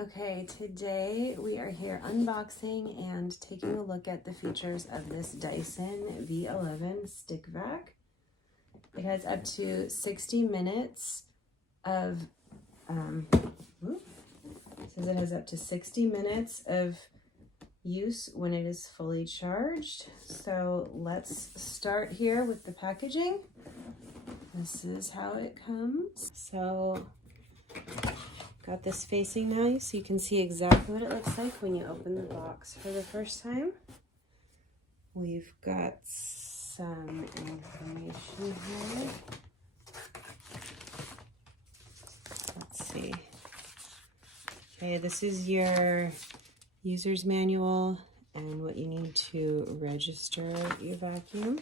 Okay, today we are here unboxing and taking a look at the features of this Dyson V11 stick vac. It has up to 60 minutes of, says it has up to 60 minutes of use when it is fully charged. So let's start here with the packaging. This is how it comes. So got this facing now so you can see exactly what it looks like when you open the box for the first time. We've got some information here. Let's see. Okay, this is your user's manual and what you need to register your vacuum.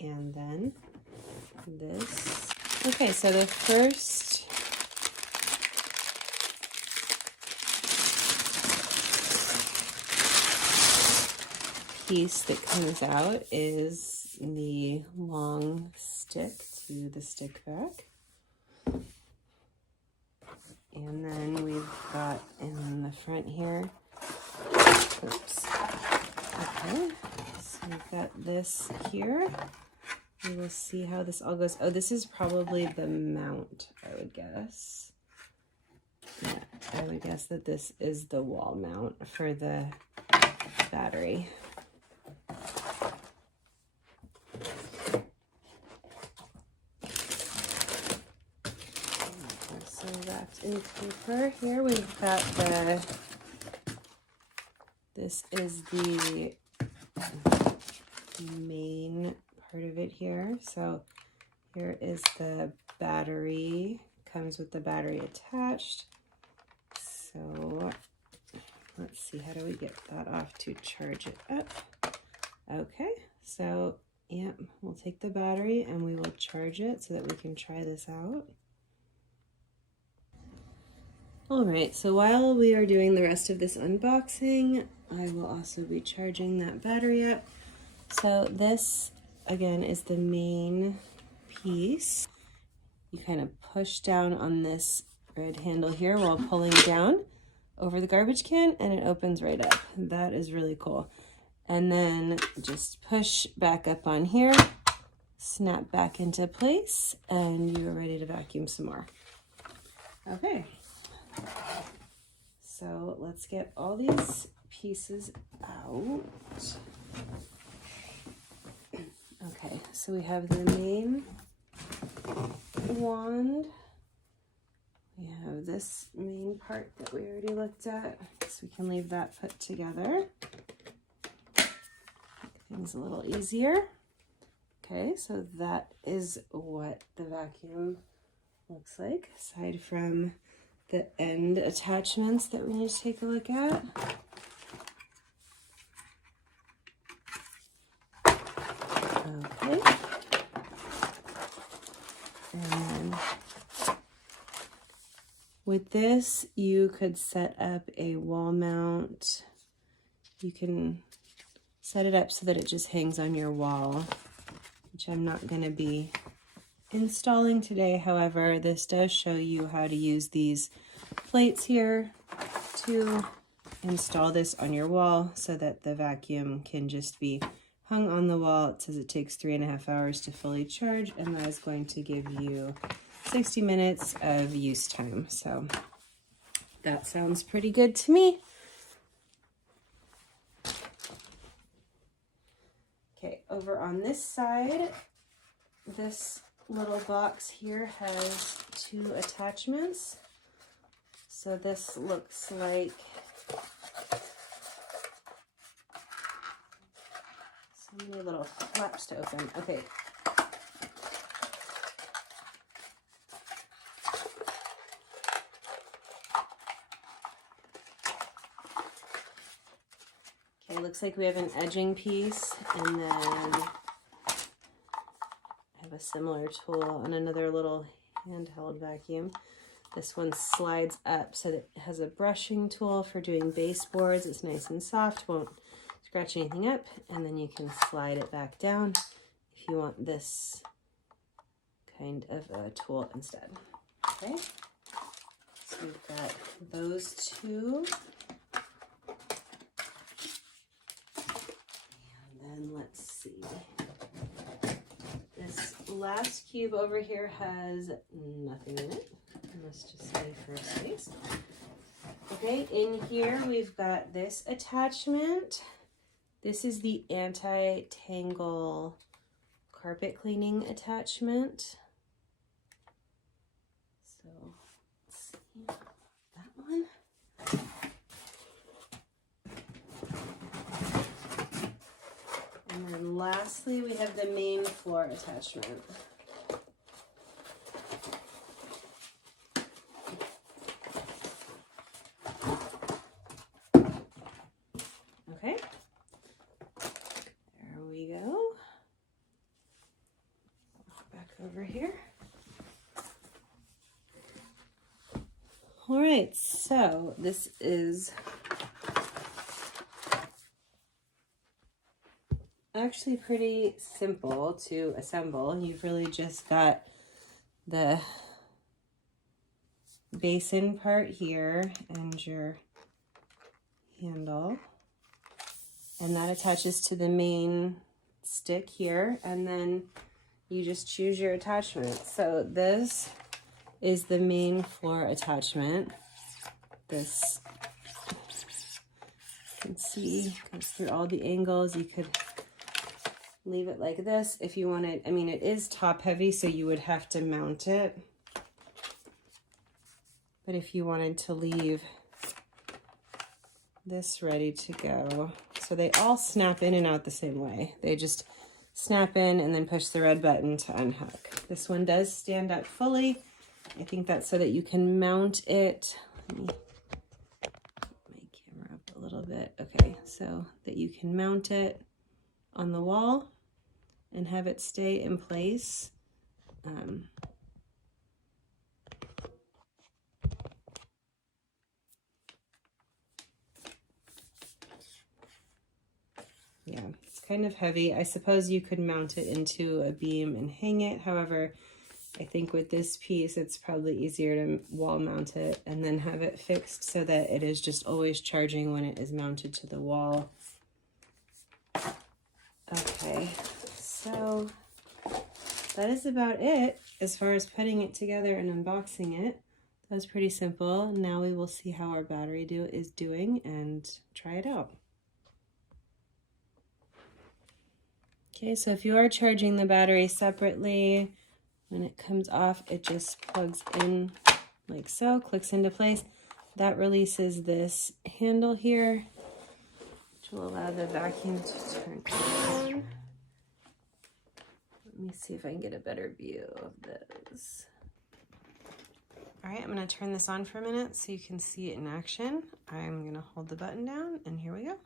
And then this. Okay, so the first piece that comes out is the long stick to the stick vac. And then we've got in the front here, oops, okay, so we've got this here. We will see how this all goes. Oh, this is probably the mount, I would guess. Yeah, I would guess that this is the wall mount for the battery. So wrapped in paper here, we've got this is the main part of it here. So here is the battery, comes with the battery attached. So let's see, how do we get that off to charge it up? Okay, so yeah, we'll take the battery and we will charge it so that we can try this out. All right, so while we are doing the rest of this unboxing, I will also be charging that battery up. So this, again, is the main piece. You kind of push down on this red handle here while pulling down over the garbage can, and it opens right up. That is really cool. And then just push back up on here, snap back into place, and you're ready to vacuum some more. Okay. So let's get all these pieces out. Okay, so we have the main wand. We have this main part that we already looked at, so we can leave that put together. Make things a little easier. Okay, so that is what the vacuum looks like, aside from the end attachments that we need to take a look at. Okay. And then with this, you could set up a wall mount. You can set it up so that it just hangs on your wall, which I'm not going to be installing today. However, this does show you how to use these plates here to install this on your wall so that the vacuum can just be hung on the wall. It says it takes 3.5 hours to fully charge, and that is going to give you 60 minutes of use time. So that sounds pretty good to me. Okay, over on this side, this little box here has 2 attachments. So this looks like so many little flaps to open. Okay. Okay, looks like we have an edging piece, and then I have a similar tool on another little handheld vacuum. This one slides up so that it has a brushing tool for doing baseboards. It's nice and soft, won't scratch anything up, and then you can slide it back down if you want this kind of a tool instead. Okay, we've got those two. And then let's see. This last cube over here has nothing in it. Let's just say for space. Okay, in here we've got this attachment. This is the anti-tangle carpet cleaning attachment. So let's see that one. And then lastly, we have the main floor attachment. Okay, there we go. Back over here. All right, so this is actually pretty simple to assemble. You've really just got the basin part here and your handle, and that attaches to the main stick here, and then you just choose your attachment. So this is the main floor attachment. This, you can see, goes through all the angles. You could leave it like this if you wanted. I mean, it is top heavy, so you would have to mount it. But if you wanted to leave this ready to go, so they all snap in and out the same way. They just snap in and then push the red button to unhook. This one does stand up fully. I think that's so that you can mount it. Let me put my camera up a little bit. Okay, so that you can mount it on the wall and have it stay in place. Yeah, it's kind of heavy. I suppose you could mount it into a beam and hang it. However, I think with this piece, it's probably easier to wall mount it and then have it fixed so that it is just always charging when it is mounted to the wall. Okay, so that is about it as far as putting it together and unboxing it. That was pretty simple. Now we will see how our battery is doing and try it out. Okay, so if you are charging the battery separately, when it comes off, it just plugs in like so, clicks into place. That releases this handle here, which will allow the vacuum to turn on. Let me see if I can get a better view of this. All right, I'm gonna turn this on for a minute so you can see it in action. I'm gonna hold the button down and here we go.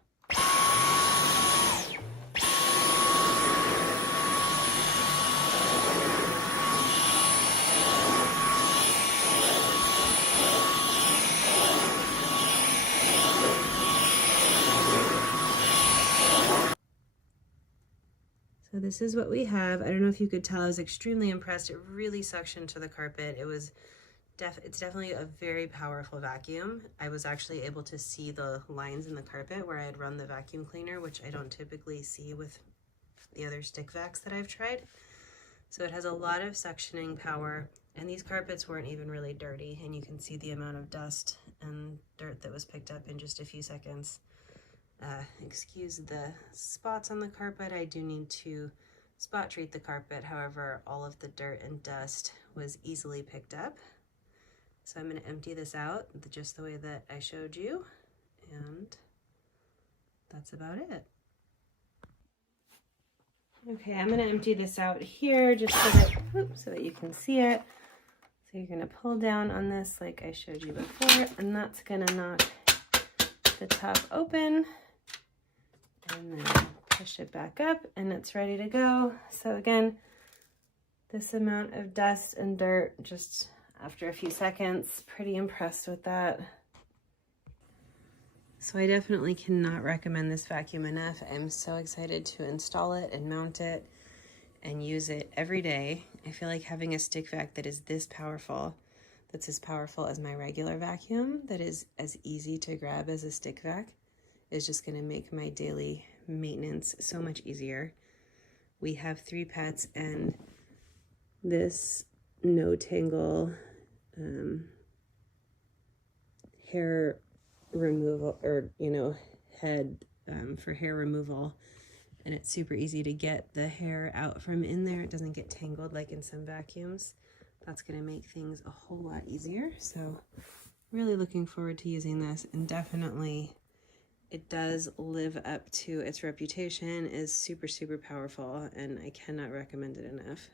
So this is what we have. I don't know if you could tell, I was extremely impressed. It really suctioned to the carpet. It's definitely a very powerful vacuum. I was actually able to see the lines in the carpet where I had run the vacuum cleaner, which I don't typically see with the other stick vacs that I've tried. So it has a lot of suctioning power, and these carpets weren't even really dirty, and you can see the amount of dust and dirt that was picked up in just a few seconds. Excuse the spots on the carpet. I do need to spot treat the carpet. However, all of the dirt and dust was easily picked up. So I'm going to empty this out just the way that I showed you, and that's about it. Okay, I'm going to empty this out here just so that you can see it. So you're going to pull down on this like I showed you before, and that's going to knock the top open. And then push it back up and it's ready to go. So again, this amount of dust and dirt just after a few seconds, pretty impressed with that. So I definitely cannot recommend this vacuum enough. I'm so excited to install it and mount it and use it every day. I feel like having a stick vac that is this powerful, that's as powerful as my regular vacuum, that is as easy to grab as a stick vac, is just going to make my daily maintenance so much easier. We have 3 pets, and this no tangle hair removal, or head for hair removal, and it's super easy to get the hair out from in there. It doesn't get tangled like in some vacuums. That's going to make things a whole lot easier. So really looking forward to using this, and definitely it does live up to its reputation as super, super powerful, and I cannot recommend it enough.